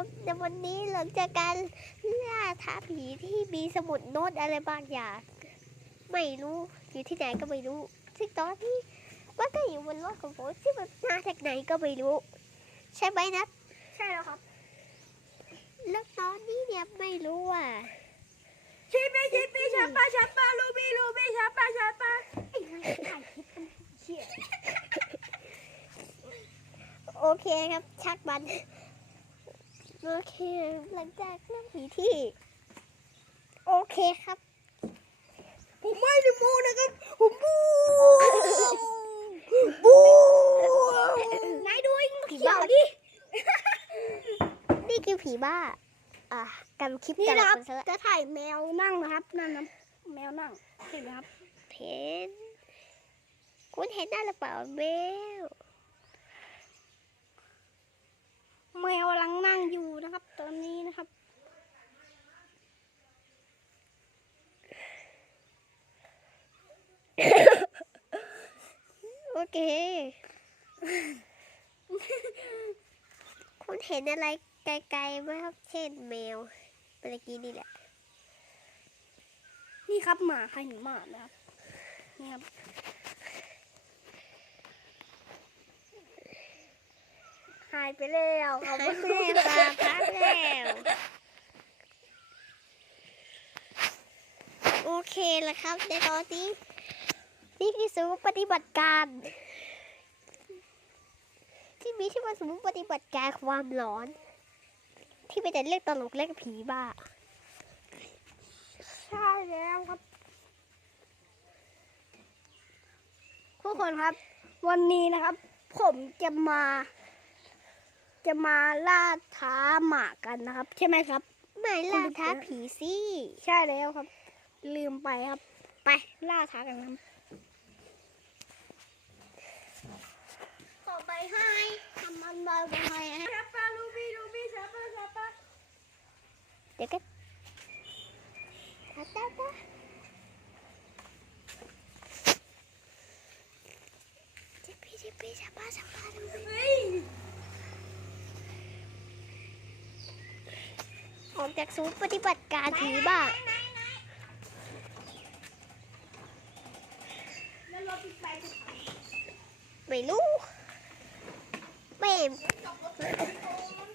ครับในวันนี้หลังจากการล่าท้าผีที่มีสมุดโน้ตอะไรบางอย่างไม่รู้อยู่ที่ไหนก็ไม่รู้ ซึ่งตอนนี้มันก็อยู่บนรถของผมที่มันมาจากไหนก็ไม่รู้ ใช่ไหมนัทใช่แล้วครับแล้วตอนนี้เนี่ยไม่รู้ว่าชิปปี้ชิปปี้ชัปปะชัปปะลูบี้ลูบี้ชัปปะชัปปะไอ้นายถ่ายคลิปเป็นเชี่ยโอเคครับชักมัน โอเค หลังจากเรื่องผีที่ โอเคครับ ผมไม่ได้โมนะครับ ผมบูบูนายดูไอ้ผีบ้าวดินี่คือผีบ้า อะกำคลิปนี่นะครับคนจะถ่ายแมวนั่งนะครับ นั่นนะแมวนั่ง เห็นไหมครับ เห็น คุณเห็นได้หรือเปล่าแมว แมวกำลังนั่งอยู่นะครับ ตอนนี้นะครับ โอเค คุณเห็นอะไรไกลๆไหมครับ เช่นแมวเมื่อกี้นี่แหละ นี่ครับหมาใครเห็นหมานะครับนี่ครับ หายไปแล้วครับหายไปแล้วค่ะพักแล้วโอเคแล้วครับในตอนนี้นี่คือสมุปฏิบัติการ ที่มีชื่อว่าสมุปฏิบัติการความหลอน ที่เป็นแต่เรื่องตลกเรื่องผีบ้าใช่แล้วครับทุกคนครับ วันนี้นะครับ ผมจะมา จะมาล่าท้าหมากันนะครับ ใช่ไหมครับ ไม่ล่าท้าผีสิใช่แล้วครับ ลืมไปครับ ไปล่าท้ากันครับต่อไปให้ทำมันบอยบอยให้ชัปปาลูบี้ลูบี้ชัปปาชัปปาเดี๋ยวกันตาตาตาเจ็บพี่เจ็บพี่ชับป้าชับป้าดูสิ เฮ้ย อกจากศูนย์ปฏิบัติการผีบ้าแล้วรถติดไปไม่รู้ไม่ กับรถก่อน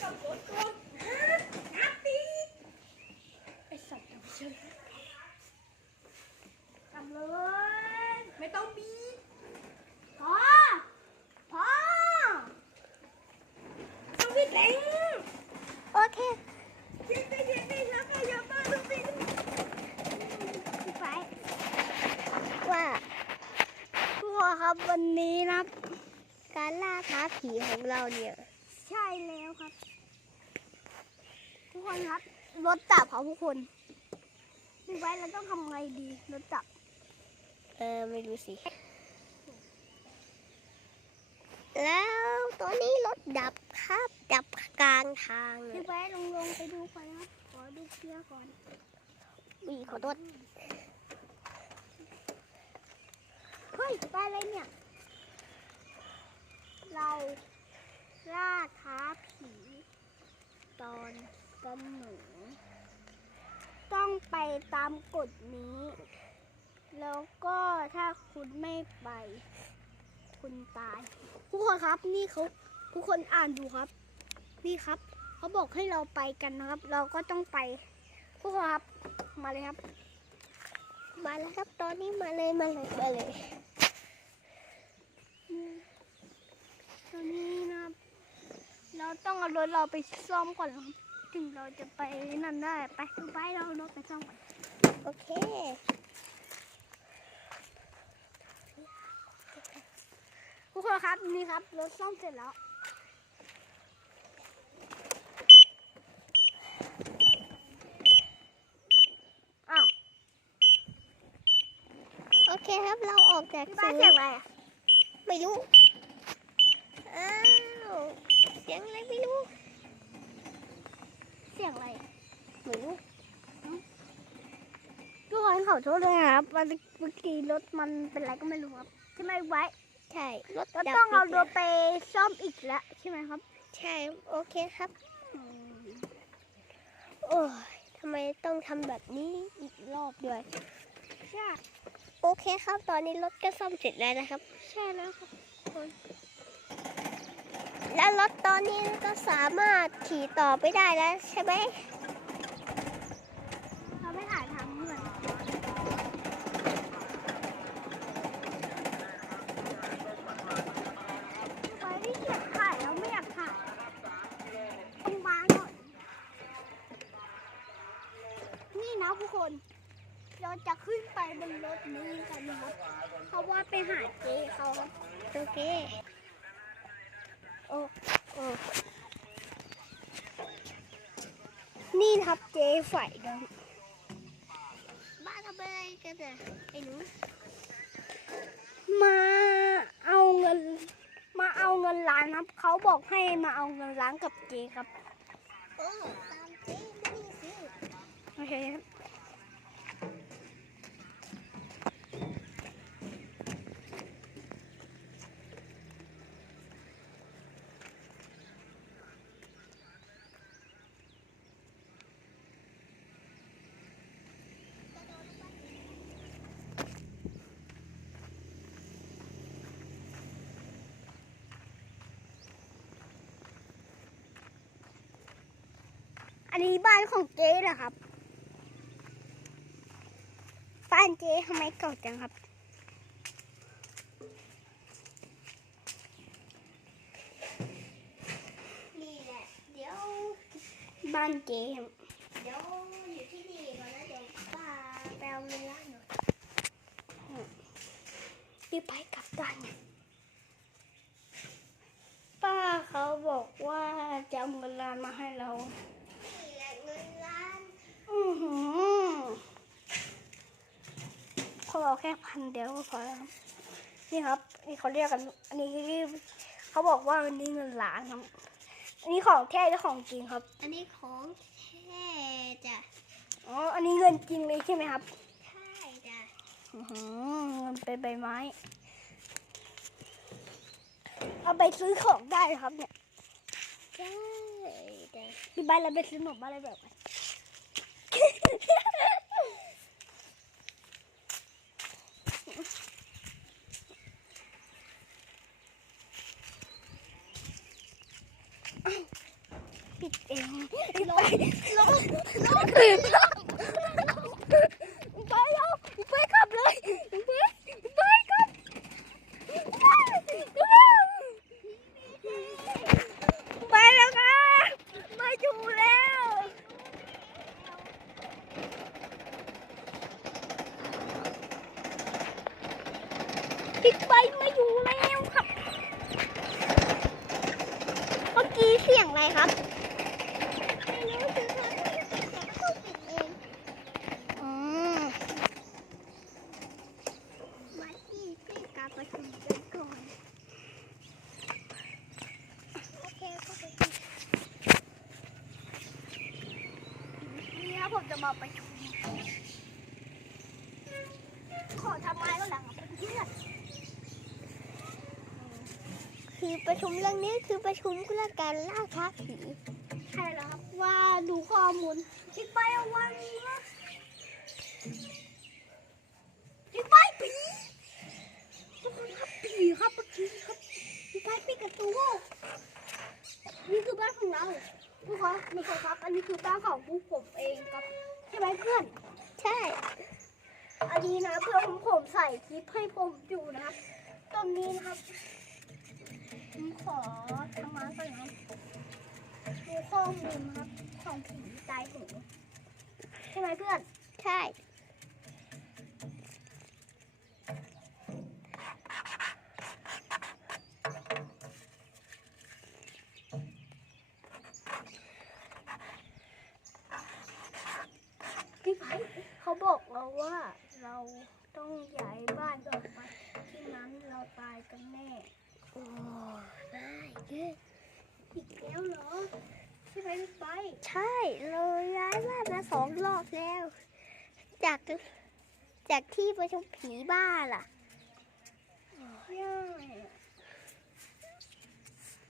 กับรถก่อนนับตีไอสัตว์จับเชือกทำเลย ไม่ต้องบีบพอพอต้องบีบเอง โอเค เย็นไปเย็นไปชับไปชับไปลูกบีบไป ว่า ทุกคนครับวันนี้นะครับ การล่าท้าผี ของเราเนี่ย ใช่แล้วครับ ทุกคนครับรถจับเขาทุกคนพี่ไว้เราต้องทำไงดีรถจับ เออไม่รู้สิ แล้วตอนนี้รถดับครับดับกลางทางเลพี่ยไว้ลงลงไปดูก่อนนะครับขอดูเกียร์ก่อนอุ้ยขอโทษเฮ้ยไปอะไรเนี่ย เรา ล่าท้าผี ตอนกันหนูต้องไปตามกฎนี้ แล้วก็ถ้าคุณไม่ไป คุณตาย ทุกคนครับนี่เขาทุกคนอ่านดูครับ นี่ครับเขาบอกให้เราไปกันนะครับ เราก็ต้องไปทุกคนครับ มาเลยครับ มาแล้วครับตอนนี้มาเลยมาเลยมาเลย ตอนนี้นะครับ เราต้องเอารถเราไปซ่อมก่อนนะครับถึงเราจะไปนั่นได้ ไปดูไปเราเอารถไปซ่อมก่อนโอเคทุกคนครับนี่ครับรถซ่อมเสร็จแล้วอ้าวโอเคครับ เราออกจากพี่บ้านเสียงอะไรอะไม่รู้อ้าวเสียงอะไรไม่รู้ เสียงอะไรอะไม่รู้ทุกคนขอโทษด้วยนะครับวันเมื่อกี้รถมันเป็นอะไรก็ไม่รู้ครับใช่ไหมไว้ ใช่รถเราดับต้องเอาอีกรแล้วถไปซ่อมอีกแล้วใช่ไหมครับ ใช่โอเคครับอืมโอ้ยทำไมต้องทำแบบนี้อีกรอบด้วยใช่โอเคครับ ตอนนี้รถก็ซ่อมเสร็จแล้วนะครับ ใช่แล้วครับทุกคน แล้วรถตอนนี้ก็สามารถขี่ต่อไปได้แล้วใช่ไหม เราไม่ถ่ายทำเหมือนไปที่อยากถ่ายแล้วไม่อยากถ่ายตรงบ้านหน่อยนี่นะทุกคน เราจะขึ้นไปบนรถนี้กันนะครับเพราะว่าไปหาเจ๊เขาครับ โอเค โอ้โอ้ นี่นะครับเจ๊ไฝกันบ้านทำอะไรกันอะไอ้หนูมาเอาเงิน มาเอาเงินล้านครับ เขาบอกให้มาเอาเงินล้านกับเจ๊ครับเออตามเจ๊ไม่ได้สิโอเคครับ อันนี้บ้านของเจ๊นะครับ บ้านเจ๊ทำไมเก่าจังครับ นี่แหละ เดี๋ยว บ้านเจ๊ครับเดี๋ยวอยู่ที่นี่ก่อนนะเดี๋ยวป้าแปลเงินล้านหน่อยรีบไปกลับบ้านเนี่ยป้าเขาบอกว่าจะเอาเงินล้านมาให้เรา นี่แหละเงินล้าน อือหือ เขาบอกแค่พันเดียวก็พอแล้วครับนี่ครับ นี่เขาเรียกกัน อันนี้เขาบอกว่าอันนี้เงินล้านครับ อันนี้ของแท้หรือของจริงครับ อันนี้ของแท้จ้ะ อ๋อ อันนี้เงินจริงเลยใช่ไหมครับ ใช่จ้ะอื้อหือเงินเป็นใบไม้ เอาไปซื้อของได้เหรอครับเนี่ยใช่จ้ะมีบ้านเราไปซื้อขนมอะไรแบบไหน ปิดเองไปลงลง ลงไปแล้วไปขับเลยไปไปขับไปแล้วครับมาอยู่แล้ว ปิดไฟมาอยู่แล้วครับ เมื่อกี้เสียงอะไรครับ ไม่รู้คือเขาเขาปิดเอง อืม มาที่ที่การประชุมกันก่อนโอเคเข้าไปนี่ ครับผมจะมาปชุมขอทำไมก็หลังครับเพื่อนคือประชุมเรื่องนี้คือประชุมเรื่องการล่าท้าผีใช่แล้วครับว่าดูข้อมูลที่ไปเอาวันนะที่ไปผีทุกคนครับผีครับเมื่อกี้ครับที่ไปปิดประตูนี่คือบ้านของเราทุกคนมีคนครับ อันนี้คือบ้านของพวกผมเองครับ ช่ไหมเพื่อน ใช่ อันนี้นะเพื่อนผมผมใส่คลิปให้ผมอยู่นะครับตรงนี้นะครับผมขอทำมาสักนนะครับดูข้อมูลครับของผีตายหูใช่ไหมเพื่อน ใช่ พี่ไผ่เขา บอกเราว่าเราต้องย้ายบ้านออกไปที่นั้นเราตายกันแน่โอ้ได้เย้อีกแล้วเหรอใช่ไหมพี่ไผ่ใช่เราย้ายบ้านมาสองรอบแล้ว จากจากที่ประชุมผีบ้านล่ะใช่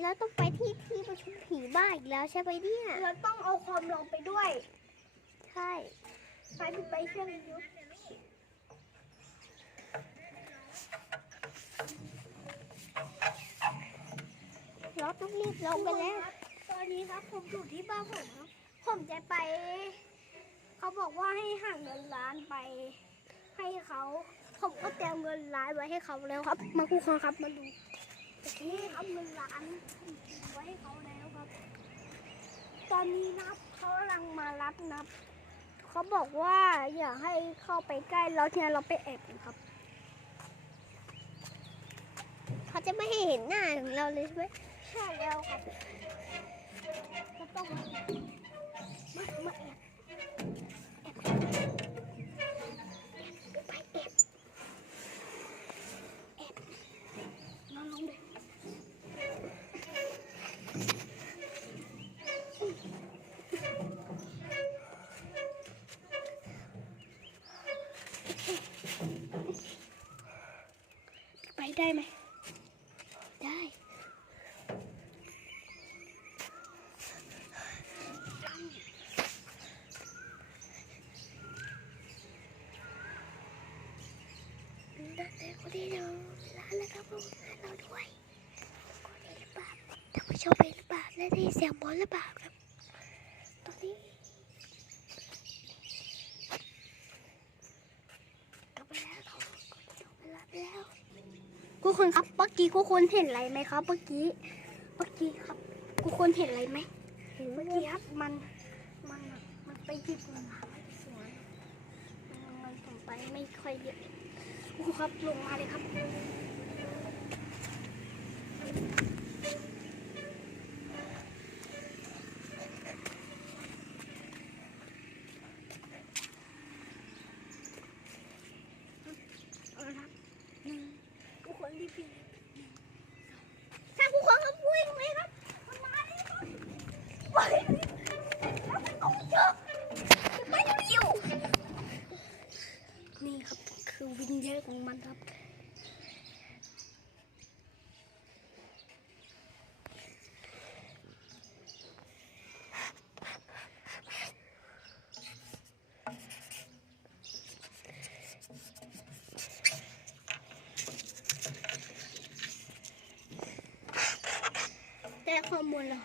แล้วต้องไปที่ที่ประชุมผีบ้าอีกแล้วใช่ไหมเนี่ยเราต้องเอาคอมลงไปด้วย ใช่ ไปปิดไปเรื่องยุบเราต้องรีบลงกันแล้ว ตอนนี้ครับผมอยู่ที่บ้านผมครับ ผมจะไป เขาบอกว่าให้ห่างเงินล้านไป ให้เขา ผมก็เตรียมเงินล้านไว้ให้เขาแล้วครับ มาคุคนครับมาดูโอเคครับเงินล้านไว้ให้เขาแล้วครับ ตอนนี้นับเขากำลังมารับนับ เขาบอกว่าอย่าให้เข้าไปใกล้แล้วทีนี้เราไปแอบกันครับ เขาจะไม่ให้เห็นหน้าของเราเลยใช่ไหมใช่แล้วครับ ไปได้ไหม ได้ นั่นแหละคนที่เราร้านแล้วครับผมาเราด้วยคนนี้หรือเปล่าท่านผู้ชมเป็นหรือเปล่าและได้เสียงบอลหรือเปล่าครับ ตอนนี้กลับไปแล้วเขากลับไปรับแล้ว กูคนครับเมื่อกี้กูคนเห็นอะไรไหมครับเมื่อกี้เมื่อกี้ครับกูคนเห็นอะไรไหมเห็นเมื่อกี้ครับมันมันมันไปหยิบเงินมาไว้ที่สวนเงินผมไปไม่ค่อยเยอะกูครับลงมาเลยครับ เอาละครับหนึ่งกูคนรีบวิ่งถ้ากูคนครับวิ่งไหมครับมันมาเลยครับไปแล้วมันต้องเยอะไปเร็วนี่ครับคือวินเยอะของมันครับ ได้ ข้อมูลแล้ว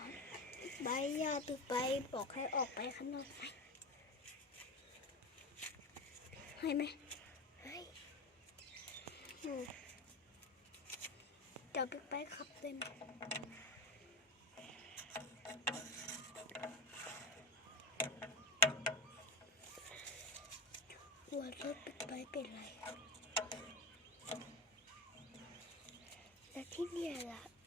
ใบยาตุไปบอกให้ออกไปข้างนอกไปให้ไหมเฮ้ยอืมจับไปขับเต็มหัวรถปิดไปเป็นไร แล้วที่เนี่ยล่ะ